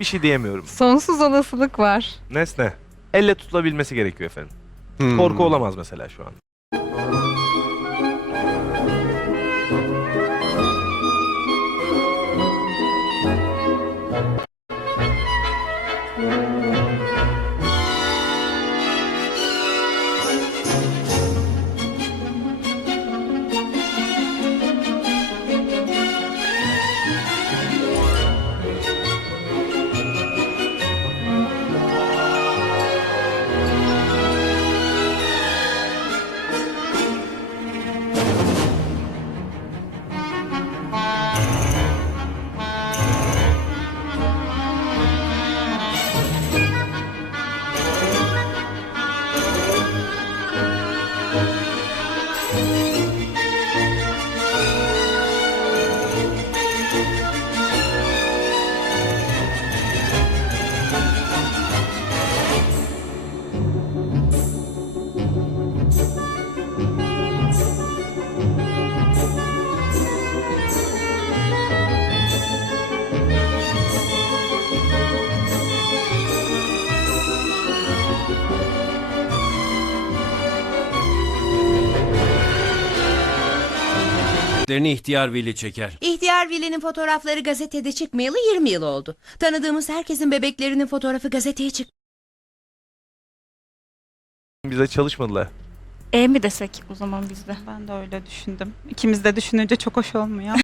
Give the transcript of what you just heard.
Bir şey diyemiyorum. Sonsuz olasılık var. Nesne. Elle tutulabilmesi gerekiyor efendim. Hmm. Korku olamaz mesela şu an. Lerini ihtiyar Veli çeker. İhtiyar Veli'nin fotoğrafları gazetede çıkmayalı 20 yıl oldu. Tanıdığımız herkesin bebeklerinin fotoğrafı gazeteye çıktı. Bize çalışmadılar. E mi desek o zaman bizde? Ben de öyle düşündüm. İkimiz de düşününce çok hoş olmuyor.